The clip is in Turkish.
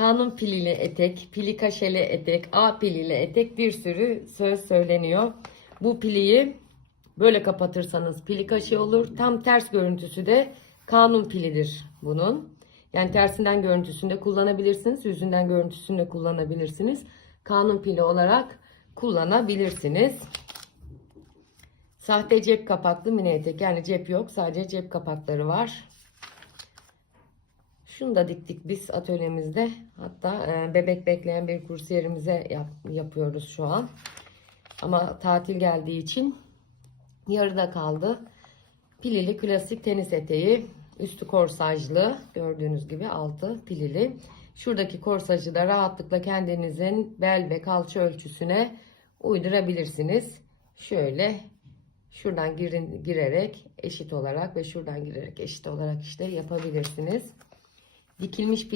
kanun pilili etek, pili kaşeli etek, A pilili etek bir sürü söz söyleniyor. Bu piliyi böyle kapatırsanız pili kaşı olur. Tam ters görüntüsü de kanun pilidir bunun. Yani tersinden görüntüsünde kullanabilirsiniz. Yüzünden görüntüsünde kullanabilirsiniz. Kanun pili olarak kullanabilirsiniz. Sahte cep kapaklı mini etek. Yani cep yok. Sadece cep kapakları var. Şunu da diktik biz atölyemizde. Hatta e, bebek bekleyen bir kursiyerimize yap- yapıyoruz şu an. Ama tatil geldiği için yarıda kaldı. Pilili klasik tenis eteği. Üstü korsajlı. Gördüğünüz gibi altı pilili. Şuradaki korsajı da rahatlıkla kendinizin bel ve kalça ölçüsüne uydurabilirsiniz. Şöyle şuradan girin, girerek eşit olarak ve şuradan girerek eşit olarak işte yapabilirsiniz. Dikilmiş